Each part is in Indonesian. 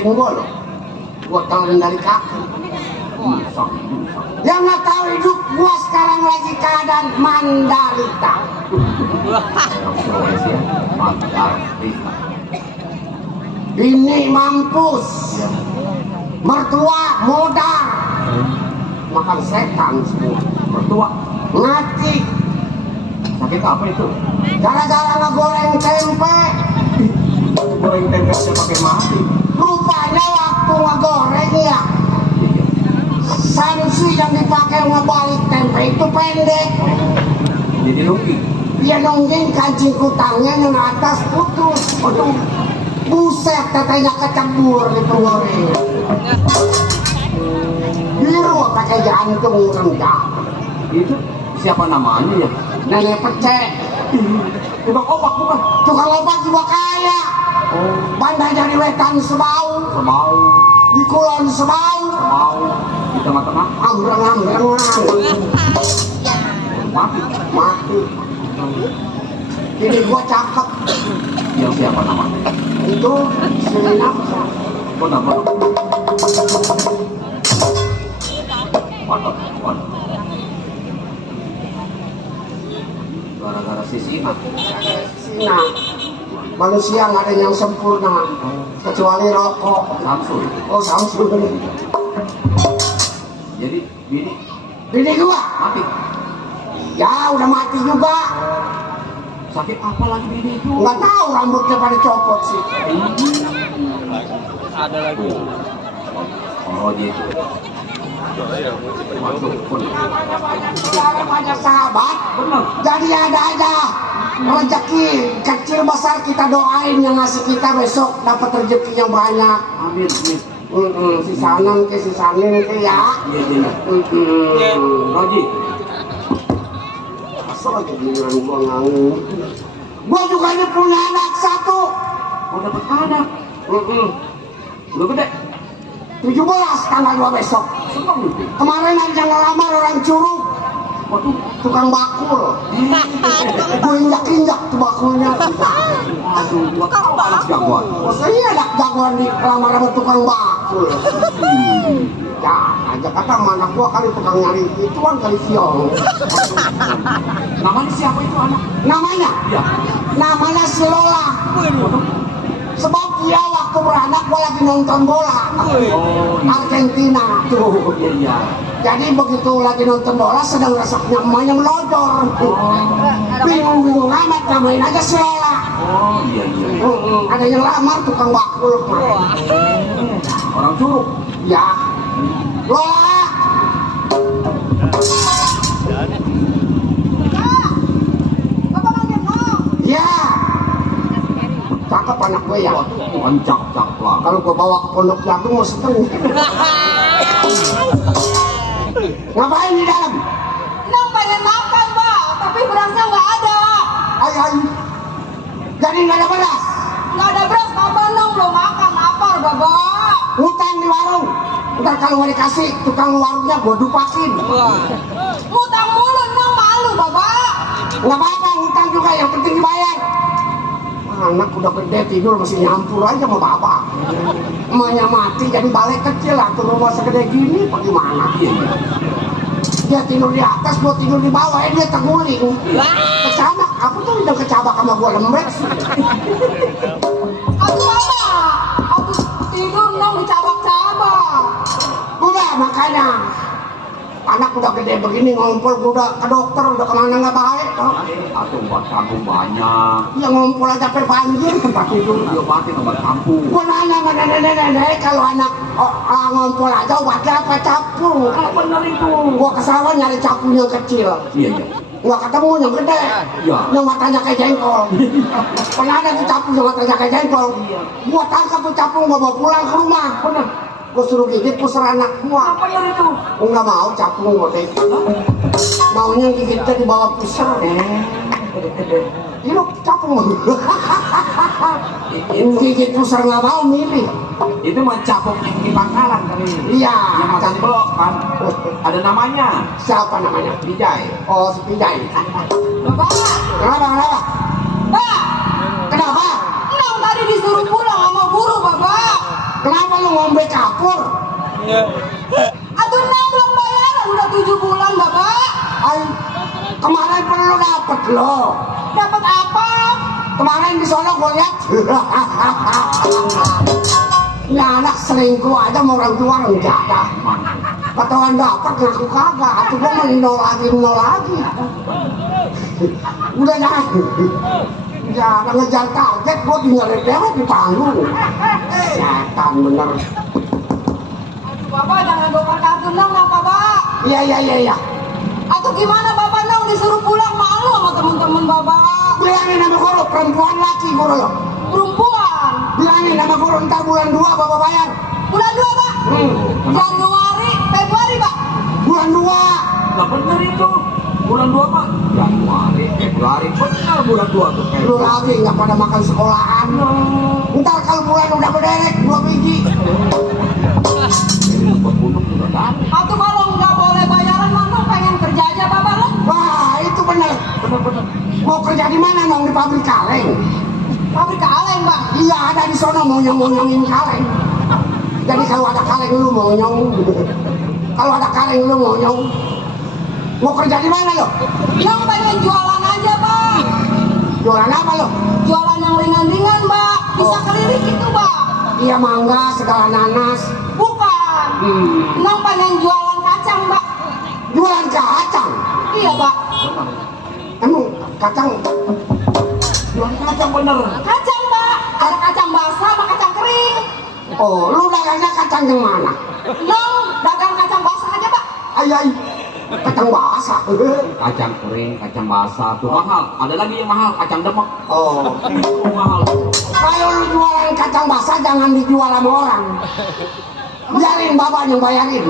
ngeliatin gua loh. Gua telan dari kaki. Yang nggak tahu hidup gua sekarang lagi keadaan Mandalika. Ini mampus, mertua modal, makan setan semua. Mertua Mati sakit apa itu? gara-gara ngegoreng tempe. Goreng tempe aja pakai mati. Rupanya waktu ngegoreng ya, sanksi yang dipakai ngebalik tempe itu pendek. Jadi rugi. Dia nungging kancing kutangnya yang atas putus. Aduh, buset tetenya kecebur di penggoreng. Biru pakai jantung rendah. Itu siapa namanya ya? Nenek pecek. Tukang opak bukan? Tukang obat juga kaya. Oh, Bandai dari wetan sebau, semau, di kulon sebau, semau, di tengah-tengah ambreng-ambreng mati. mati. Ini gua cakep. Yang siapa namanya? Itu Sri Nafsa. Kenapa? Mantap, mantap. Gara-gara sisiman. Sina. Manusia nggak ada yang sempurna kecuali rokok. Samsul. Oh Samsul. Jadi Bini gua mati. ya udah mati juga. Sakit apa lagi bini itu? Nggak tahu rambutnya pada copot sih. Ada lagi. Oh gitu. Masuk pun. Banyak sahabat. Benar. Jadi ada aja rezeki kecil besar kita doain yang ngasih kita besok dapat rezeki yang banyak. Amin. Amin. Si Sanan ke si Sanin ke ya. Iya. Roji. Asal aja giliran gua nganggur. Gua juga ini punya anak satu. Oh dapat anak. Lu gede. 17 tanggal 2 besok. Senang lu. Kemarin aja ngelamar orang Curug. Waduh. Tukang bakul. Gue injak-injak tuh bakulnya. Aduh, gua tahu anak jagoan. Maksudnya ada jagoan di lamar sama tukang bakul. Ya, aja kata mana gua kali tukang nyari ituan kali siong. Namanya siapa itu anak? Namanya? Ya. Namanya si Lola. Sebab dia waktu beranak gua lagi nonton bola. Oh, Argentina tuh. iya. Jadi begitu lagi nonton bola sedang resepnya emaknya melodor. Bingung-bingung amat namain aja si Lola. Oh, iya. Ada yang lamar tukang bakul. Orang Curug. Ya. Lola. Ya. Cakep anak gue ya. Tuhan cak lah. Kalau gue bawa ke Pondok Jagung mau setengah. Ngapain di dalam? Nang pengen makan, Mbak, tapi berasnya nggak ada. Ayo. Jadi nggak ada beras. Nggak ada beras, Bapak Nang belum makan, lapar, Bapak. Ngutang di warung. Ntar kalau nggak dikasih tukang warungnya gue dupakin. Ngutang mulu, Nang malu, Bapak. Nggak apa-apa, ngutang juga yang penting dibayar. Anak udah gede tidur masih nyampur aja sama bapak. Emaknya mati jadi balai kecil lah, tuh rumah segede gini, bagaimana? Dia tidur di atas, gua tidur di bawah, dia terguling. Kecabak, aku tuh udah kecabak sama gua lembek sih. Aku Bapak, aku tidur Nang dicabak-cabak. Udah makanya, anak udah gede begini ngumpul, gua udah ke dokter, udah kemana nggak baik. Atau obat kampung banyak. Ya ngumpul aja sampai banjir tempat tidur. Dia pakai obat kampung. Gua nanya sama nenek-nenek, kalau anak ngumpul aja obatnya apa capung? Benar itu. Gua ke sawah nyari capung yang kecil. Iya. Nggak ketemu yang gede, Iya. yang matanya kayak jengkol. Pernah ada tuh capung yang matanya kayak jengkol. Gua tangkap tuh capung, gua bawa pulang ke rumah. Bener. Gua suruh gigit pusar anak gua. Apa yang itu? Gua nggak mau capung gua teh. Maunya gigitnya di bawah pusar. Ini capung. Gigit pusar nggak mau milih. Itu mah capung yang di pangkalan kali. Iya. Yang makan blok kan. Ada namanya. Siapa namanya? Bijay. Oh, si Pijay. Bapak, Kenapa? Mbak, Kenapa? Nang tadi disuruh pulang sama guru, Bapak. Kenapa lu ngombe kapur? Aduh nang belum bayaran udah 7 bulan bapak. Ay, kemarin perlu dapet lo. Dapat apa? Kemarin di sono gue lihat. Ini anak selingkuh aja mau orang tua enggak ada. Ketahuan dapat ngaku kagak. Atau gue mau nol lagi. Udah jangan. Jangan ngejar target, gue tinggal dewek di panggung. Setan bener. Aduh bapak jangan bongkar kartu nang apa pak? Iya. Atau gimana bapak nang disuruh pulang malu sama teman-teman bapak? Bilangin nama guru, perempuan laki guru lo. Perempuan. Bilangin nama guru, ntar bulan 2 bapak bayar. Bulan 2 pak? Januari, Februari pak? Bulan 2. Nggak bener itu. Bulan 2 mah Januari, Februari, benar bulan 2 tuh Lu lagi nggak pada makan sekolahan. Ntar kalau bulan udah berderek 2 biji. Pembunuh juga kan. Atau kalau nggak boleh bayaran mah nong pengen kerja aja bapak lo? Wah itu bener. Bener. Mau kerja di mana nong? Di pabrik kaleng. Pabrik kaleng pak? Iya ada di sono monyong-monyongin kaleng. Jadi kalau ada kaleng lu monyong. Kalau ada kaleng lu monyong. Mau kerja di mana lo? Nong pengen jualan aja pak. Jualan apa lo? Jualan yang ringan-ringan mbak. Bisa Oh. keliling gitu mbak. Iya mangga, segala nanas. Bukan. Nong pengen jualan kacang mbak. Jualan kacang. Iya pak. Emang kacang? Jualan kacang bener. Kacang mbak. Ada kacang basah sama kacang kering. Oh, lu dagangnya kacang yang mana? Nong dagang kacang basah aja pak. Ay, kacang basah. Kacang kering, kacang basah tuh mahal. Ada lagi yang mahal, kacang demek. Oh, Itu mahal. kalau lu jualan kacang basah jangan dijual sama orang. Biarin bapak yang bayarin.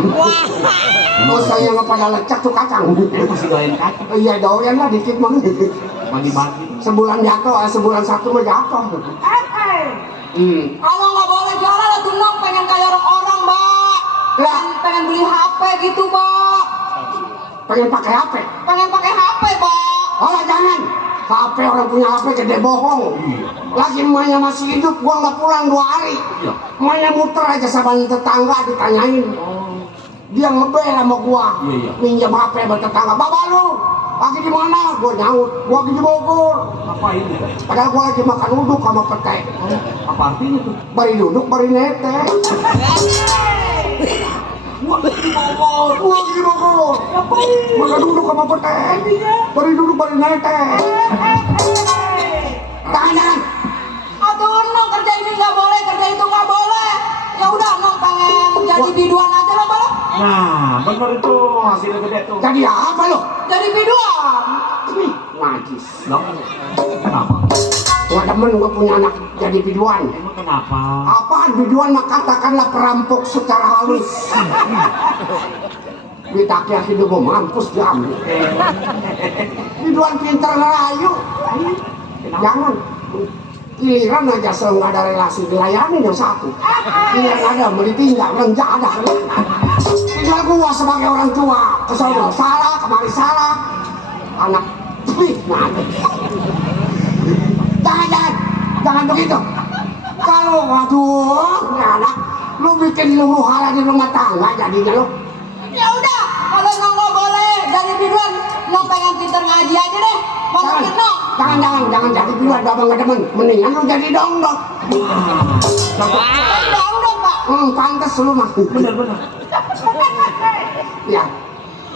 Oh, saya nggak pada lecek tuh kacang. Ini masih doain kacang. Iya doyan lah dikit mah. Bagi-bagi. Sebulan jatuh, sebulan satu mah jatuh. Kalau nggak boleh jualan tuh nong pengen kayak orang-orang mbak. Lah. Pengen beli HP gitu mbak. Pengen pakai HP? Pengen pakai HP mbak. Oh jangan. HP orang punya HP gede bohong. Lagi emaknya masih hidup, gua nggak pulang 2 hari. Iya. Emaknya muter aja sama tetangga ditanyain. Dia ngebel sama gua. Iya. Minjem HP sama tetangga. Bapak lu lagi di mana? Gua nyaut. Gua lagi di Bogor. Apa ini? Padahal gua lagi makan uduk sama pete. Apa artinya tuh? Bari duduk, bari nete. Wah, di Bogor. Gua lagi di Bogor. Makan uduk sama pete. Bari duduk, bari nete. Jangan. Aduh nong kerja ini nggak boleh, kerja itu nggak boleh. Ya udah nong pengen jadi biduan aja lah mbak. Nah, bener itu hasilnya gede tuh. Jadi apa lo? Jadi biduan. Ih, najis. Loh, kenapa? Gua demen gua punya anak jadi biduan. Emang kenapa? Apaan biduan mah katakanlah perampok secara halus. Ditaki hidup gua mampus diambil. Biduan pintar ngerayu. Jangan. Giliran aja selalu ada relasi dilayani yang satu. Giliran ada mau ditinggal orang ada. Tinggal gua sebagai orang tua kesono salah kemari salah. Anak jangan begitu. Kalau waduh ini anak lu bikin lu hara di rumah tangga jadinya lu. Ya udah kalau nong nggak boleh jadi biduan, nong pengen pinter ngaji aja deh. Bangunin nong. Jangan jadi biduan bapak nggak demen. Mendingan lu jadi dongdok. Jadi dong pak. Pantes lu mah. Bener. Ya.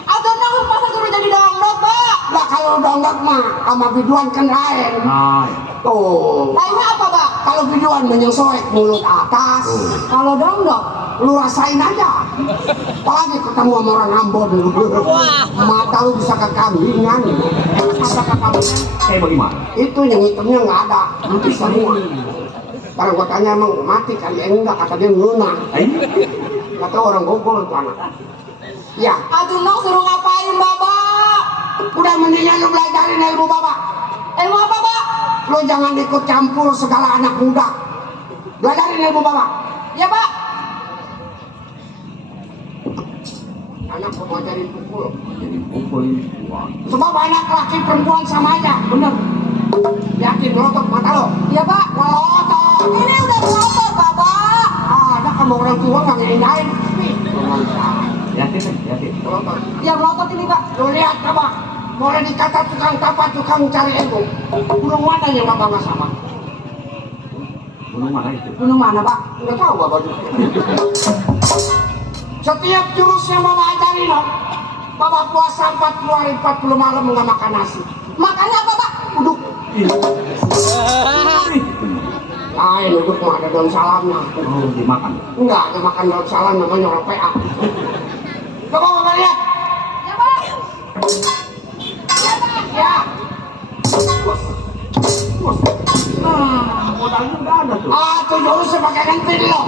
Atau nong masa suruh jadi dongdok pak? Lah kalau dongdok mah sama biduan kan lain. Nah, Tuh. Lainnya apa pak? Kalau biduan menyesuaikan mulut atas, Kalau dongdok lu rasain aja. Apalagi ketemu sama orang Ambon lu. Mata lu bisa kekambingan. masa kakaknya kayak bagaimana? Itu yang hitamnya nggak ada, nanti semua. Kalau gua tanya emang mati kali enggak, kata dia nguna. Kata orang gogol itu anak. Ya, aduh nong suruh ngapain bapak? udah mendingan lu belajarin ilmu bapak. Ilmu apa pak? Lu jangan ikut campur segala anak muda. Belajarin ilmu bapak. Ya pak. Anak mau jadi pukul. Jadi pukulin gua. Sebab anak laki perempuan sama aja, bener. Yakin melotot mata lo? Ya pak. Melotot. Ini udah melotot bapak. Ada sama orang tua nggak ngehindain. Yakin, yakin. Ya melotot ini Pak. Lu lihat coba, boleh dikata tukang tapa, tukang cari ego. Burung mana yang bapak nggak sama? Gunung mana itu? Gunung mana Pak? Nggak tahu bapak juga. Setiap jurus yang bapak ajarin, no, bapak puasa 40 hari 40 malam nggak makan nasi. Makannya apa Pak? Uduk. Lain uduk mah ada daun salamnya. Oh, dimakan. Enggak, ada makan daun salam namanya orang PA. Coba bapak lihat. Ya Pak. Ya. Modalnya udah ada tuh. Ah, tuh jurusnya pakai gentil loh.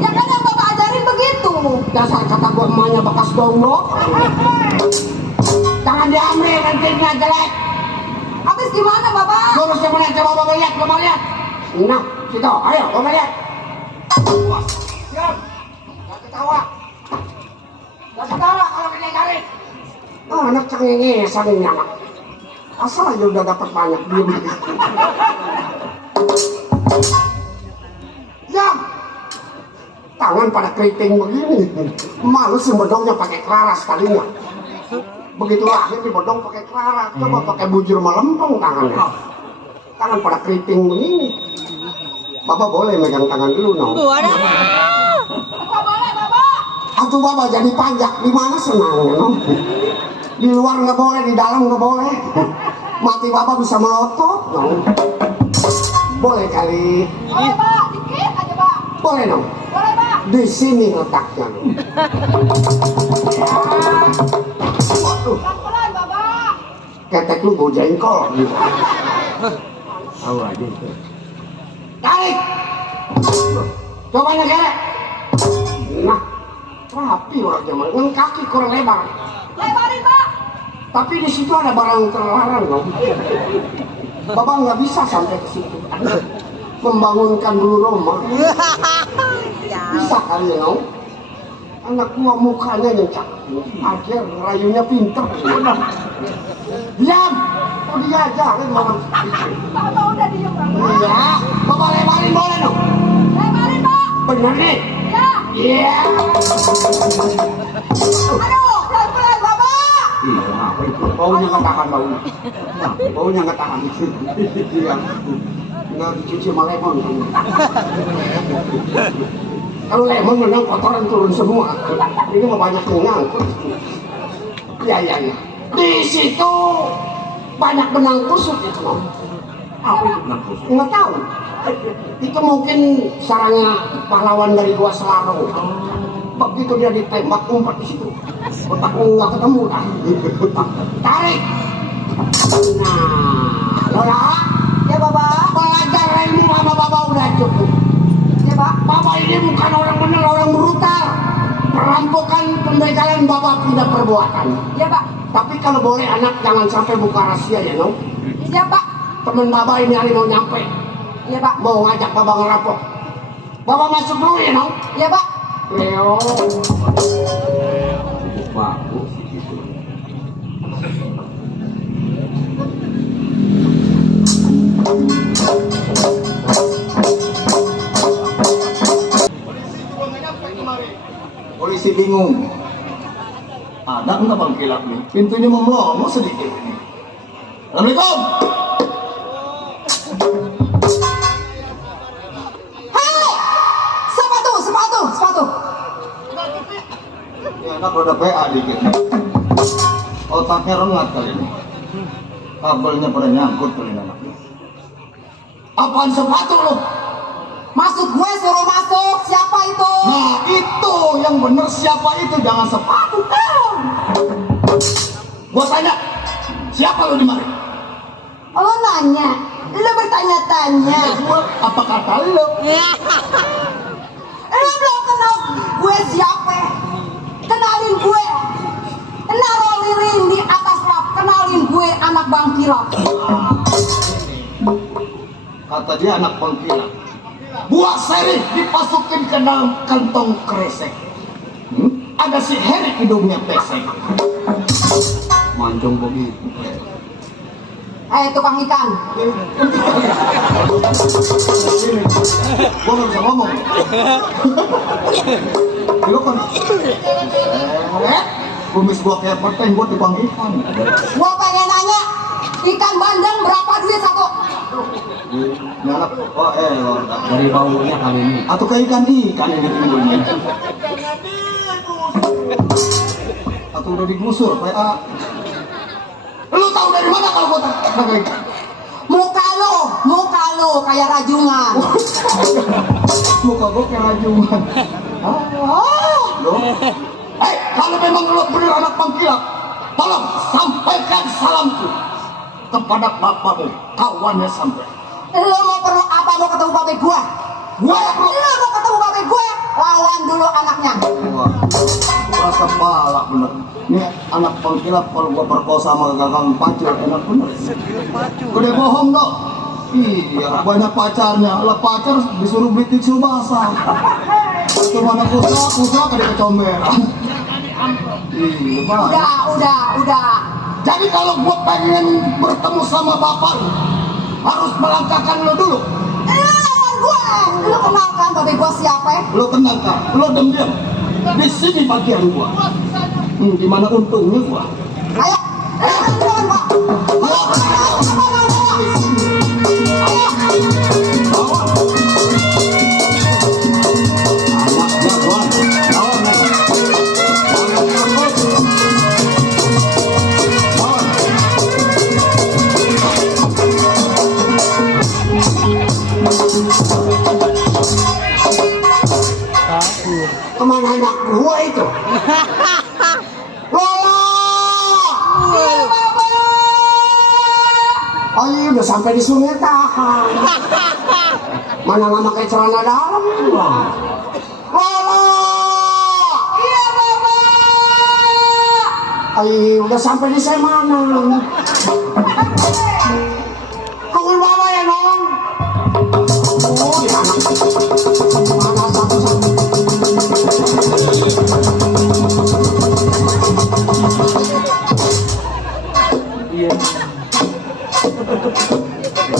Ya kan yang Bapak ajarin begitu. Dasar kata gua emaknya bekas dongo. Jangan diambil gentilnya jelek. Habis gimana Bapak? Jurusnya mana? Coba bapak lihat, bapak lihat. Nah, situ, ayo bapak lihat. Siap. Gak ketawa. Gak ketawa kalau kita cari. Ah, anak cengengesan ini anak. Asal aja udah dapat banyak diem. Siap. Tangan pada keriting begini. Malu si bodongnya pakai kelaras tadinya. Begitu lahir di bodong pakai kelaras. Coba pakai bujur melempeng tangannya. Tangan pada keriting begini. Bapak boleh megang tangan dulu, no? Bapak boleh Bapak. Atau bapak jadi pajak, di mana senangnya, no? Di luar nggak boleh, di dalam nggak boleh. Mati bapak bisa melotot, no? Boleh kali. Boleh Pak, dikit aja Pak. Boleh, no? Boleh Pak. Di sini letaknya, no? Waduh, Pelan-pelan Bapak. ketek lu bau jengkol. Gitu. Tahu aja itu. Tarik. Coba negara. Nah, rapi orang zaman. Dengan kaki kurang lebar. Lebarin Pak. Tapi di situ ada barang terlarang, no? Bapak nggak bisa sampai ke situ. Membangunkan dulu Roma. Bisa kali, no? Anak gua mukanya yang cakep, akhir rayunya pinter. Diam. Oh dia aja, kan mama. Bapak udah diem Bapak. Iya, bapak lebarin boleh dong. Lebarin Pak. Bener nih. Ya. Iya. Aduh, pelan-pelan Bapak. Iya, apa itu? Baunya nggak tahan baunya. Baunya nggak tahan. Iya. Nggak dicuci sama lemon. Kalau lemon memang kotoran turun semua. Ini mah banyak yang ngangkut. Iya, iya, iya. Di situ banyak benang kusut itu, no? Apa itu benang kusut? Nggak tahu. Itu mungkin sarangnya pahlawan dari Gua Selarong. Begitu dia ditembak umpat di situ, otaknya nggak ketemu dah. Tarik. Nah, Lola, Ya Bapak. belajar ilmu sama bapak udah cukup. Ya Pak. Bapak ini bukan orang benar, orang brutal. Perampokan, pembegalan bapak tidak perbuatan. Ya Pak. Tapi kalau boleh anak jangan sampai buka rahasia ya, no? Ya Pak. Temen bapak ini hari mau nyampe, Ya Pak. mau ngajak bapak ngerampok. Bapak masuk dulu ya, no? Ya Pak. Leo. Bagus gitu. Polisi bingung. Ada nggak bang kilap nih? Pintunya melongo sedikit. Assalamualaikum. Hei, sepatu. Ini anak roda PA dikit. Otaknya rengat kali ini. Kabelnya pada nyangkut kali ini anak. Apaan sepatu lo? Maksud gue suruh masuk. Siapa itu? Nah itu yang bener, siapa itu, jangan sepatu kan. Gua tanya, siapa lu di mari? Lo nanya. Lo bertanya-tanya. Gua apa kata lu? Lo belum kenal gue siapa? Kenalin gue. Naruh liring di atas lap. Kenalin gue anak Bang Kilap. Kata dia anak pengkilat. Buah seri dipasukin ke dalam kantong kresek. Ada si Heri hidungnya pesek. Mancung begitu. Tukang ikan. Gua nggak bisa ngomong. Lu kan, kumis gua kayak peteng, gua tukang ikan. Gua pengen nanya, ikan bandeng berapa duit satu? Nyalap, Dari baunya kali ini. atau kayak ikan ini timbulnya. Atau udah digusur, kayak lu tahu dari mana kalau gua tak ikan? Muka lo kayak rajungan. Muka gua kayak rajungan. Lo? Kalau memang lo bener anak panggilan, tolong sampaikan salamku kepada bapakmu, kawannya sampai. Lo mau perlu apa? Mau ketemu babe gua? Gua yang perlu. Lo mau ketemu babe gua? Lawan dulu anaknya. Wah, rasa balak bener. Ini anak panggilan kalau gua perkosa sama gagang pacul enak bener. Udah bohong dong. Iya, banyak pacarnya. Lah pacar disuruh beli tisu basah. Cuma anak putra kadang kecomberan. Iya, banyak. Udah. Jadi kalau gua pengen bertemu sama bapak lu, harus melangkahkan lo dulu. Lo lawan gua. Lo kenal kan babe gua siapa? Lo tenang kan? Lo diam. Di sini bagian gua. Gimana untungnya gua? Ayo. Lawan gua. Kemana anak gua itu? Lola! Oh iya udah sampai di Sungai Tahan. Mana nggak pakai celana dalam gua? Lola! Iya Bapak. Ayo udah sampai di mana? Tungguin bapak ya Nong. Oh ya anak. Mana satu-satu? Iya.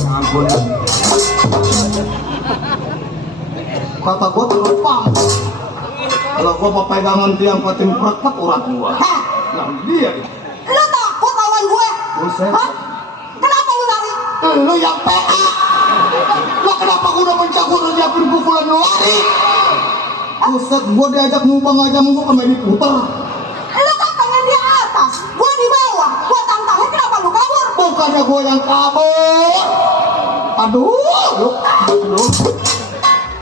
Ampun. Kata gua terlepang. Kalau gua mau pegangan tiang pating praktek urat gua. Hah? Nah dia. Lo takut lawan gue? Buset. Hah? Kenapa lu lari? Lu yang PA. Lo kenapa gua udah mencakup lu nyiapin pukulan lu lari? Buset, gua diajak numpang aja mau kembali diputer. Lo kan pengen di atas, gue di bawah. Gue tantangin, kenapa lu kabur? Bukannya gua yang kabur. Aduh, lu.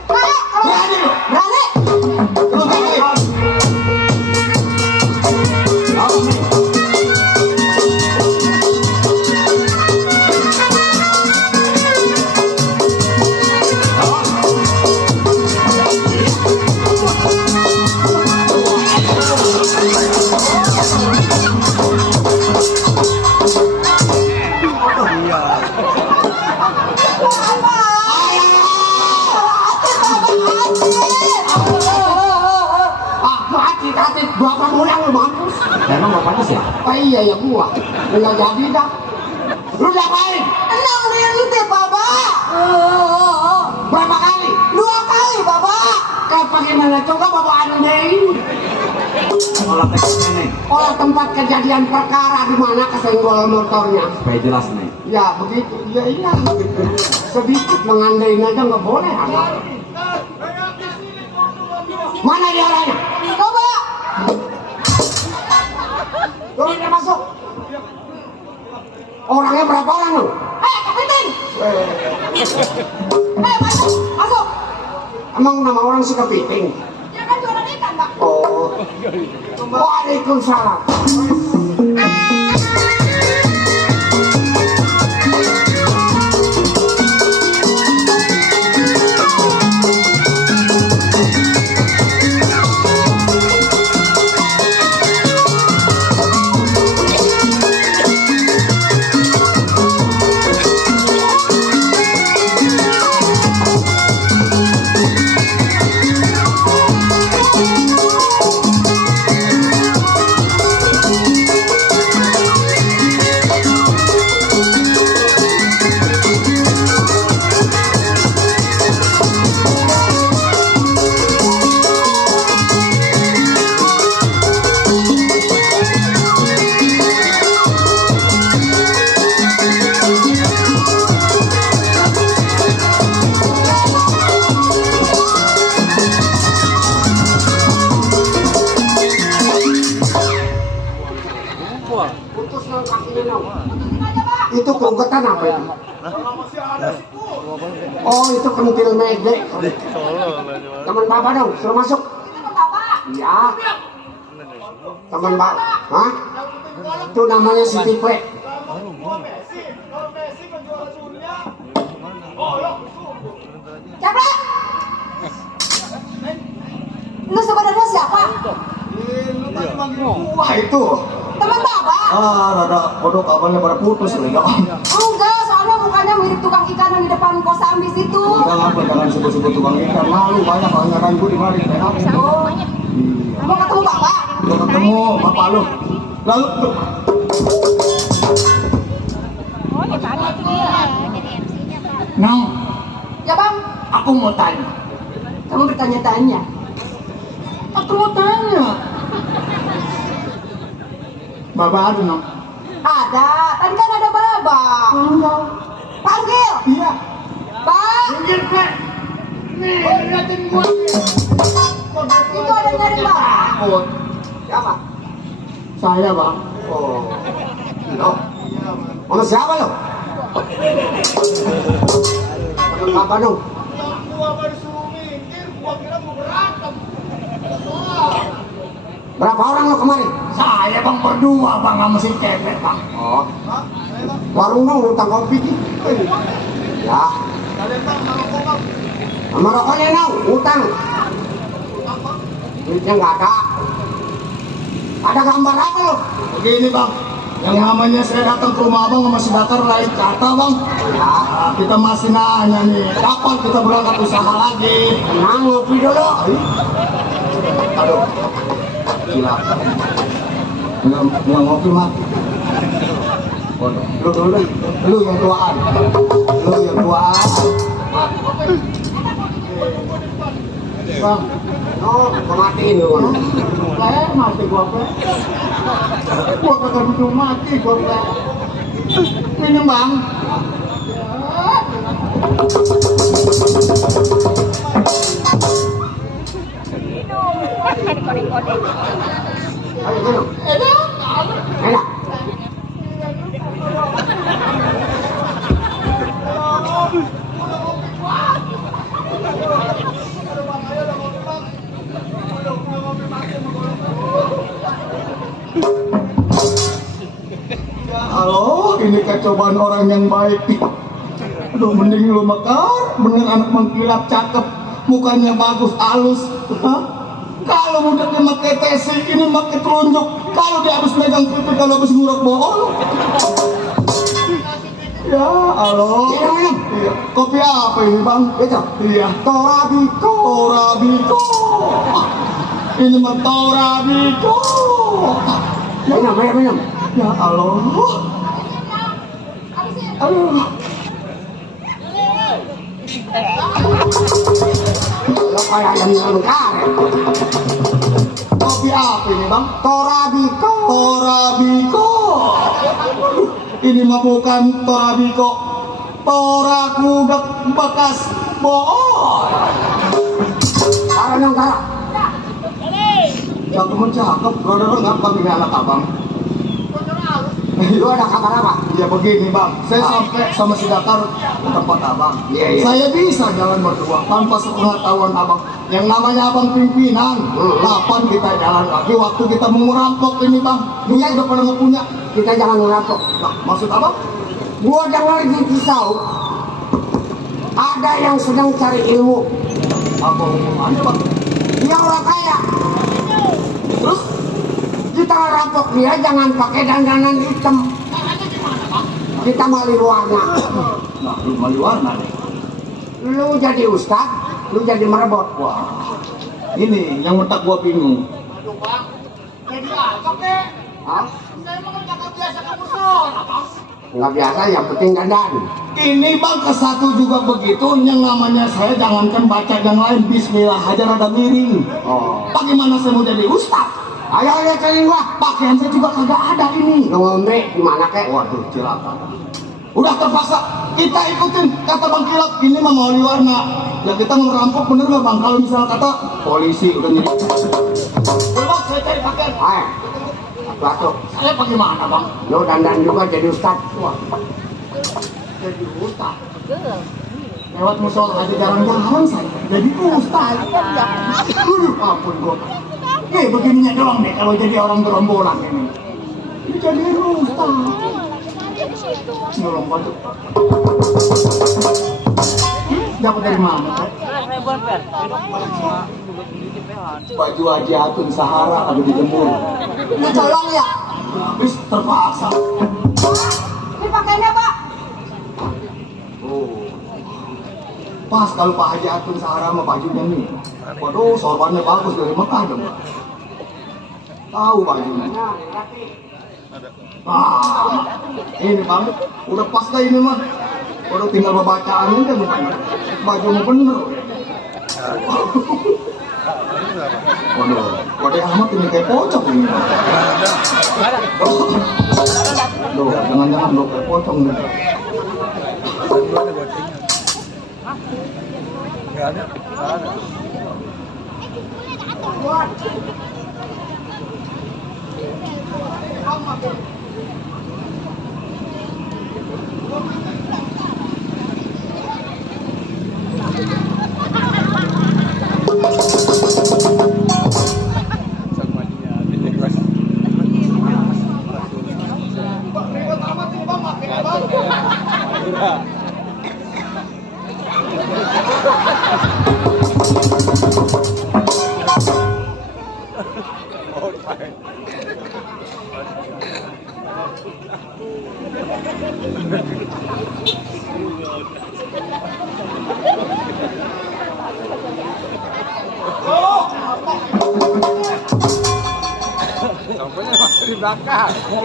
Ayo, Berani lu. berani. Lu berani. Hati bapak mulang lu mampus. Emang bapaknya siapa? Ah iya ya gua. Enggak jadi dah. Lu ngapain? 6 rintik, Bapak. Berapa kali? 2 kali, Bapak. Kayak bagaimana coba bapak anu deh. Olah teksnya nih. Olah tempat kejadian perkara di mana kesenggol motornya. Supaya jelas nih. Ya begitu. Ya iya. Sedikit mengandain aja nggak boleh anak. Mana dia orangnya? Coba. Turun dia masuk. Orangnya berapa orang lu? Kepiting. Masuk, masuk. Emang nama orang si Kepiting? Ya kan jualan ikan, Pak. Oh. Waalaikumsalam. Putus dong kakinya dong. Itu kelungketan apa itu? Oh itu kentil mede. Teman bapak dong, suruh masuk. Iya. Teman bapak, hah? Itu namanya si Tipe. Siapa? Lu sebenarnya siapa? Wah itu. Teman bapak? Rada kodok kabarnya pada putus nih. Enggak, soalnya mukanya mirip tukang ikan yang di depan kos ambis itu. Jangan sebut-sebut tukang ikan. Malu banyak kalau nyarain gue di mari. Oh, mau ketemu bapak? Udah ketemu bapak lu. Lalu tuh. Nang, Ya bang, aku mau tanya. kamu bertanya-tanya. Aku mau tanya. Bapak ada nang? Ada, tadi kan ada bapak. Panggil. Iya. Bang, Pinggir Pak. Nih, liatin gua nih. itu ada yang nyari bapak. Oh, Siapa? saya bang. Oh. Lo. Sama siapa lo? Teman bapak dong. Berapa orang lo kemarin? Saya bang berdua bang sama si cewek bang. Oh. Warung dong utang kopi gitu. Ya. Sama rokoknya dong, utang. Duitnya nggak ada. Ada gambar apa lo? Begini bang, yang namanya saya datang ke rumah abang sama si Dakar lain kata bang. Ya. Nah, kita masih nanya nih, kapan kita berangkat usaha lagi? Tenang, ngopi dulu. Aduh, gila. Nggak ngopi mah. Lu dulu, lu yang tuaan. Lu yang tuaan. Bang, Oh, kematiin lu. saya mati gua Pak. Gua kagak butuh mati gua Pak. Minum bang. Ayo, minum. Enak. Halo, ini kecobaan orang yang baik. Aduh, mending lu mekar, bener anak mengkilap cakep, mukanya bagus, halus. Hah? Kalau mudahnya pakai tesi, ini pakai telunjuk. Kalau dia habis megang pipi, kalau habis ngurak bohong. Ya, halo. Iya. Kopi apa ini bang? Itu. Iya. Torabiko. Torabiko. Ini mah Torabiko. Minum, ayo minum. Ya Allah. Aduh. Lo kayak ayam yang karet. Kopi apa ini bang? Torabiko. Torabiko. Ini mah bukan Torabiko. Toraku bekas bohong. Taruh dong, taruh. Cakep mencakep. Brother ngapa ini anak abang? Lu ada kabar apa? Ya begini bang, saya sampai sama si Dakar ke tempat abang. Iya, iya. Saya bisa jalan berdua tanpa sepengetahuan abang. Yang namanya abang pimpinan. Kapan kita jalan lagi waktu kita mau merampok ini bang? Duit udah pada nggak punya. Kita jangan ngerampok. Nah, maksud abang? Gua dengar di pisau ada yang sedang cari ilmu. Apa hubungannya bang? Dia orang kaya. Terus? Kita ngerampok dia jangan pakai dandanan hitam. Kita mali warna. Nah, lu mali warna nih. Lu jadi ustad, lu jadi merebot. Wah, ini yang mentak gua bingung. Hah? Nggak biasa, yang penting dandan. Ini bang ke satu juga begitu. Yang namanya saya jangankan baca yang lain, Bismillah aja rada miring. Oh, Bagaimana saya mau jadi ustad? ayo lihat kalian gua. Pakaian saya juga kagak ada ini. Lu ngombe di mana kek? Waduh, cilaka. Udah terpaksa kita ikutin kata Bang Kilap, ini mah mau warna. Ya kita ngerampok bener nggak Bang? Kalau misalnya kata polisi udah nyari. Bang, saya cari pakaian. Ayo. Batu. Saya bagaimana bang? Lo dandan juga jadi ustad. Wah, jadi ustaz. Lewat musola aja jarang-jarang saya jadi ustaz. Ampun gua. Begininya doang deh kalau jadi orang gerombolan ini. Ini jadi ustaz. Nyolong baju. Dapat dari mana? Baju Haji Atun Sahara ada dijemur. Ini colong ya? Habis terpaksa. Ini pakainya Pak. Oh. Pas kalau Pak Haji Atun Sahara sama bajunya nih. Waduh, sorbannya bagus dari Mekah dong. Tahu bajunya. Ah, ini bang, udah pas dah ini mah. Udah tinggal bacaan aja bukan. Bajunya bener. Waduh, pada amat ini kayak pocong ini. Duh, jangan-jangan lo kayak pocong nih.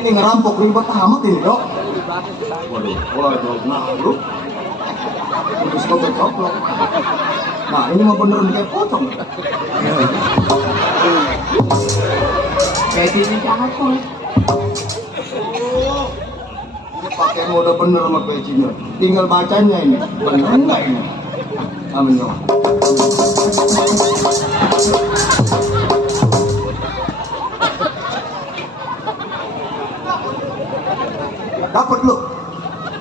Ini ngerampok ribet amat ini dok. Waduh, nah lu terus kopet coplok. Nah ini mah beneran kayak pocong. Kayak gini jahat tuh. Ini pakai mode bener sama pecinya. Tinggal bacanya ini. Bener enggak ini? Amin dong. Dapat lu.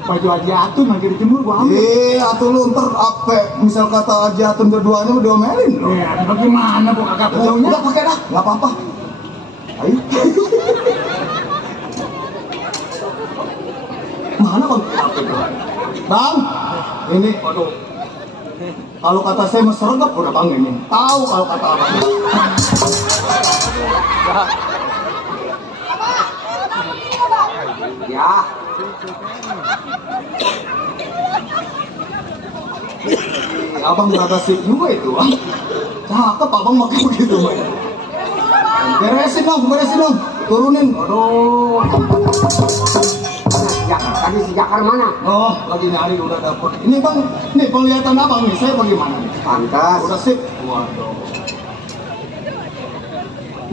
Baju Haji Atun lagi dijemur gua ambil. Atuh lu ntar apa? Misal kata Haji Atun berduanya udah diomelin lu. Ya, bagaimana gua kagak punya? Udah pakai dah, nggak apa-apa. Ayo. Mana bang? Bang, ini, waduh. Kalau kata saya mas sergap udah bang ini. Tahu kalau kata abang. Ya. Abang berada sip juga itu bang. Cakep abang pakai begitu bang. Beresin dong, turunin. Aduh. Tadi si Jakar mana? Oh, lagi nyari udah dapet. Ini bang, nih penglihatan abang nih, saya bagaimana nih? Pantas. Udah sip. Waduh.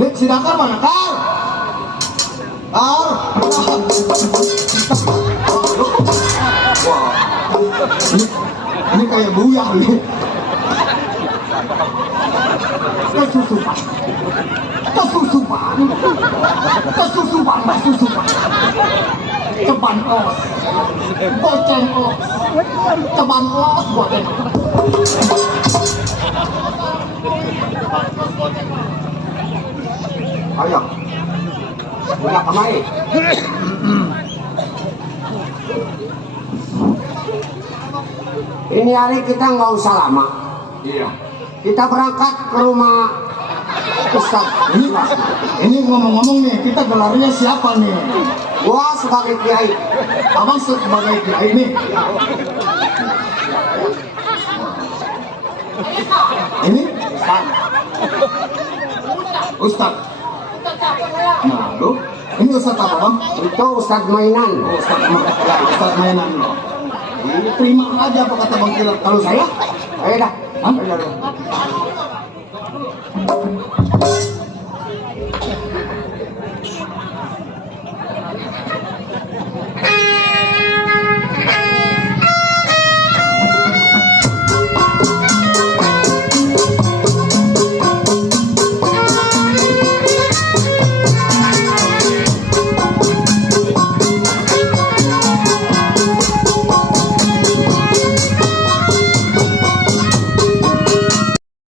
Nih si Dakar mana? Kar. Wah. Ini kayak buyang nih. Kesusupan. Ceban os, boceng os, ceban os boceng. Ayo. Udah kemari. Ini hari kita nggak usah lama. Iya. Kita berangkat ke rumah Ustaz. Ini ngomong-ngomong nih, kita gelarnya siapa nih? Gua sebagai kiai. Abang sebagai kiai nih. Ini Ustaz. Nah, lu ini Ustaz apa bang? Itu Ustaz mainan. Oh, Ustaz mainan lo. Ini terima aja apa kata bang Kilat. Kalau saya, Ayo dah. hah? Ayo dah.